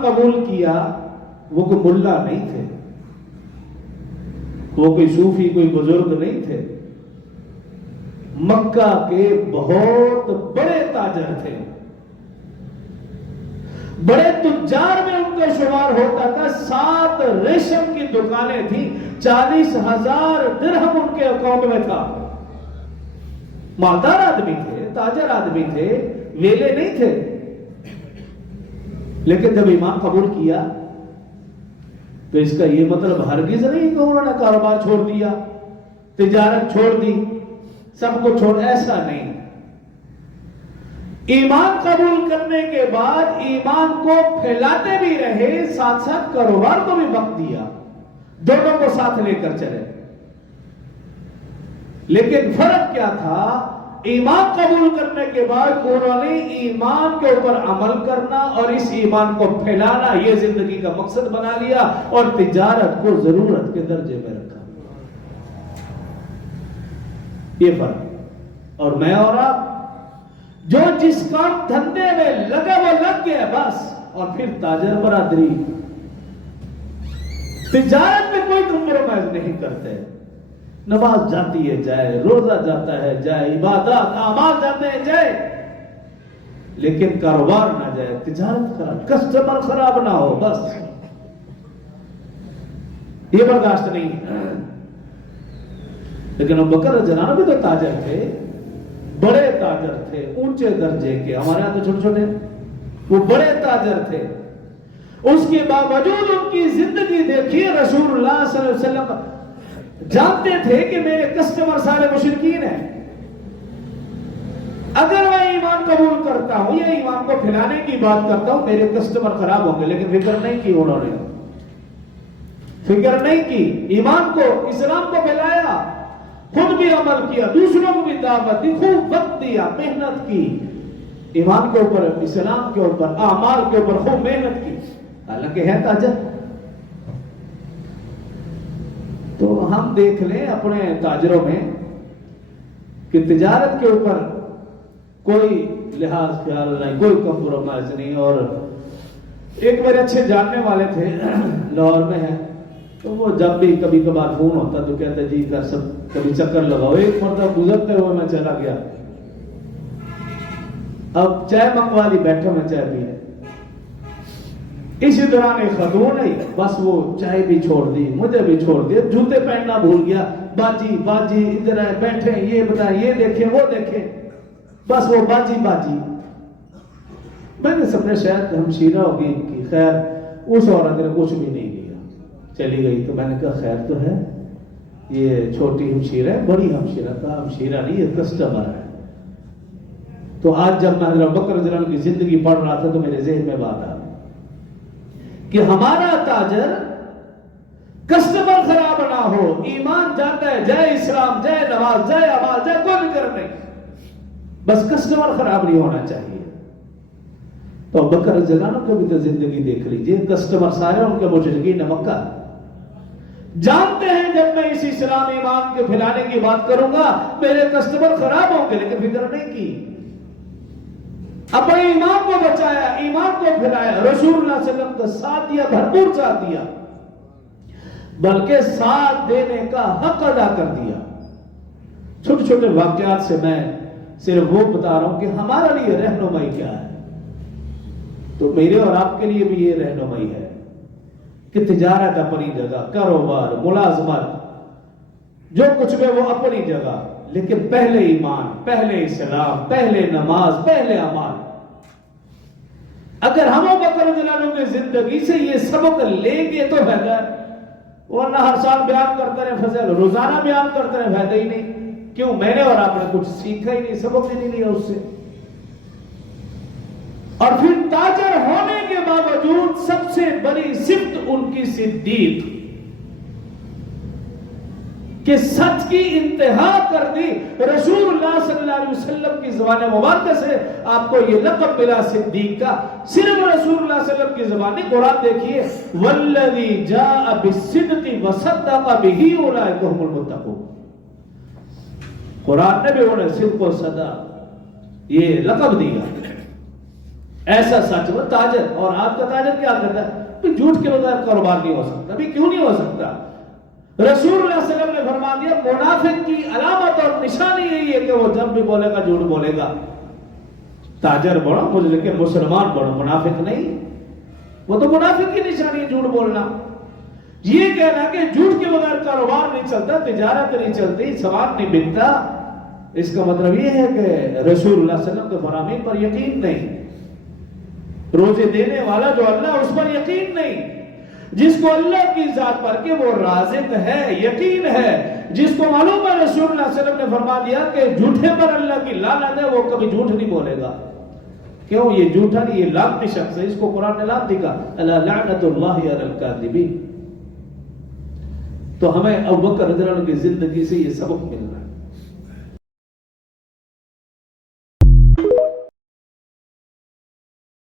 ایمان قبول کیا وہ کوئی ملا نہیں تھے، وہ کوئی صوفی، کوئی بزرگ نہیں تھے، مکہ کے بہت بڑے تاجر تھے، بڑے تجار میں ان کا شمار ہوتا تھا۔ 7 ریشم کی دکانیں تھیں، 40,000 درہم ان کے اکاؤنٹ میں تھا۔ مالدار آدمی تھے، تاجر آدمی تھے، ویلے نہیں تھے، لیکن جب ایمان قبول کیا تو اس کا یہ مطلب ہرگز نہیں کہ انہوں نے کاروبار چھوڑ دیا، تجارت چھوڑ دی، سب کو چھوڑ، ایسا نہیں۔ ایمان قبول کرنے کے بعد ایمان کو پھیلاتے بھی رہے، ساتھ ساتھ کاروبار کو بھی وقت دیا، دونوں کو ساتھ لے کر چلے۔ لیکن فرق کیا تھا؟ ایمان قبول کرنے کے بعد انہوں نے ایمان کے اوپر عمل کرنا اور اس ایمان کو پھیلانا یہ زندگی کا مقصد بنا لیا، اور تجارت کو ضرورت کے درجے میں رکھا۔ یہ فرق۔ اور میں اور آپ جو جس کام دھندے میں لگا وہ لگ گیا بس، اور پھر تاجر برادری تجارت میں کوئی کمپرومائز نہیں کرتے۔ نماز جاتی ہے جائے، روزہ جاتا ہے جائے، عبادات اعمال جاتے ہیں جائے، لیکن کاروبار نہ جائے، تجارت خراب، کسٹمر خراب نہ ہو، بس یہ برداشت نہیں ہے۔ لیکن ابو بکر رضی اللہ عنہ بھی تو تاجر تھے، بڑے تاجر تھے، اونچے درجے کے، ہمارے یہاں تو چھوٹے چھوٹے، وہ بڑے تاجر تھے۔ اس کے باوجود ان کی زندگی دیکھیے، رسول اللہ صلی اللہ علیہ وسلم جانتے تھے کہ میرے کسٹمر سارے مشرکین ہیں، اگر میں ایمان قبول کرتا ہوں یا ایمان کو پھیلانے کی بات کرتا ہوں میرے کسٹمر خراب ہوں گے، لیکن فکر نہیں کی انہوں نے، فکر نہیں کی، ایمان کو، اسلام کو پھیلایا، خود بھی عمل کیا، دوسروں کو بھی دعوت دی، خوب وقت دیا، محنت کی، ایمان کے اوپر، اسلام کے اوپر، اعمال کے اوپر خوب محنت کی، حالانکہ ہے تاجر۔ تو ہم دیکھ لیں اپنے تاجروں میں کہ تجارت کے اوپر کوئی لحاظ خیال نہیں، کوئی کمپرومائز نہیں۔ اور ایک میرے اچھے جاننے والے تھے، لاہور میں ہیں، تو وہ جب بھی کبھی کبھار فون ہوتا تو کہتے جی گھر سب کبھی چکر لگاؤ۔ ایک مرتبہ گزرتے ہوئے میں چلا گیا، اب چائے منگوا لی، بیٹھا میں چائے پی، اسی دوران ایک خاتون ہے، بس وہ چائے بھی چھوڑ دی، مجھے بھی چھوڑ دیا، جوتے پہننا بھول گیا، باجی باجی ادھر آئے بیٹھے، یہ بتائیں، یہ دیکھیں وہ دیکھیں، بس وہ باجی باجی۔ میں نے سمجھا شاید ہمشیرہ ہوگی ان کی، خیر اس عورت نے کچھ بھی نہیں کیا، چلی گئی۔ تو میں نے کہا خیر تو ہے، یہ چھوٹی ہمشیرہ ہے، بڑی ہمشیرہ؟ کہا ہمشیرہ نہیں، یہ کسٹمر ہے۔ تو آج جب میں حضرت ابو بکر رضی اللہ عنہ کی زندگی پڑھ رہا تھا تو میرے ذہن میں بات آ کہ ہمارا تاجر کسٹمر خراب نہ ہو، ایمان جاتا ہے جائے، اسلام جائے، نماز جائے، اعمال جائے، کوئی فکر نہیں، بس کسٹمر خراب نہیں ہونا چاہیے۔ تو ابو بکر رضی اللہ عنہ کو بھی تو زندگی دیکھ لیجئے، کسٹمر سارے ان کے مشرکین مکہ جانتے ہیں جب میں اس اسلام ایمان کے پھیلانے کی بات کروں گا میرے کسٹمر خراب ہوں گے، لیکن فکر نہیں کی، اپنے ایمان کو بچایا، ایمان کو پھیلایا، رسول اللہ صلی اللہ علیہ وسلم کا ساتھ دیا، بھرپور ساتھ دیا، بلکہ ساتھ دینے کا حق ادا کر دیا۔ چھوٹے چھوٹے واقعات سے میں صرف وہ بتا رہا ہوں کہ ہمارے لیے رہنمائی کیا ہے، تو میرے اور آپ کے لیے بھی یہ رہنمائی ہے کہ تجارت اپنی جگہ، کاروبار، ملازمت، جو کچھ بھی وہ اپنی جگہ، لیکن پہلے ایمان، پہلے اسلام، پہلے نماز، پہلے اعمال۔ اگر ہم ابو بکر رضی اللہ عنہ کی زندگی سے یہ سبق لیں گے تو فائدہ ہے، ورنہ ہر سال بیان کرتے رہے فضل، روزانہ بیان کرتے رہے، فائدہ ہی نہیں۔ کیوں؟ میں نے اور آپ نے کچھ سیکھا ہی نہیں، سبق ہی نہیں لیا اس سے۔ اور پھر تاجر ہونے کے باوجود سب سے بڑی صفت ان کی صدیق، کہ سچ کی انتہا کر دی۔ رسول اللہ صلی اللہ علیہ وسلم کی زبان مبارکہ سے آپ کو یہ لقب ملا صدیق کا، صرف رسول اللہ صلی اللہ علیہ وسلم کی زبانی۔ قرآن دیکھیے، والذی جاء بالصدق وصدق بہ اولئک هم المتقون، قرآن نے بھی انہیں صدق و صدق یہ لقب دیا، ایسا سچ وہ تاجر. اور آج کا تاجر کیا کرتا ہے؟ کہ جھوٹ کے بغیر کاروبار نہیں ہو سکتا. بھی کیوں نہیں ہو سکتا؟ رسول اللہ صلی اللہ علیہ وسلم نے فرما دیا منافق کی علامت اور نشانی یہی ہے کہ وہ جب بھی بولے گا جھوٹ بولے گا. تاجر بڑا مجھے لیکن مسلمان بڑا، منافق نہیں. وہ تو منافق کی نشانی ہے جھوٹ بولنا. یہ کہنا کہ جھوٹ کے بغیر کاروبار نہیں چلتا، تجارت نہیں چلتی، سامان نہیں بکتا، اس کا مطلب یہ ہے کہ رسول اللہ صلی اللہ علیہ وسلم کے فرامین پر یقین نہیں. روزے دینے والا جو اللہ اس پر یقین نہیں. جس کو اللہ کی ذات پر کہ وہ رازق ہے یقین ہے، جس کو معلوم ہے رسول اللہ صلی اللہ علیہ وسلم نے فرما دیا کہ جھوٹے پر اللہ کی لعنت ہے، وہ کبھی جھوٹ نہیں بولے گا. کیوں؟ یہ جھوٹا نہیں، یہ لعنتی شخص ہے. اس کو قرآن نے لعنت دکھا، الا لعنت اللہ علی الکاذبین. تو ہمیں ابوبکر رضی اللہ عنہ کی زندگی سے یہ سبق مل رہا ہے.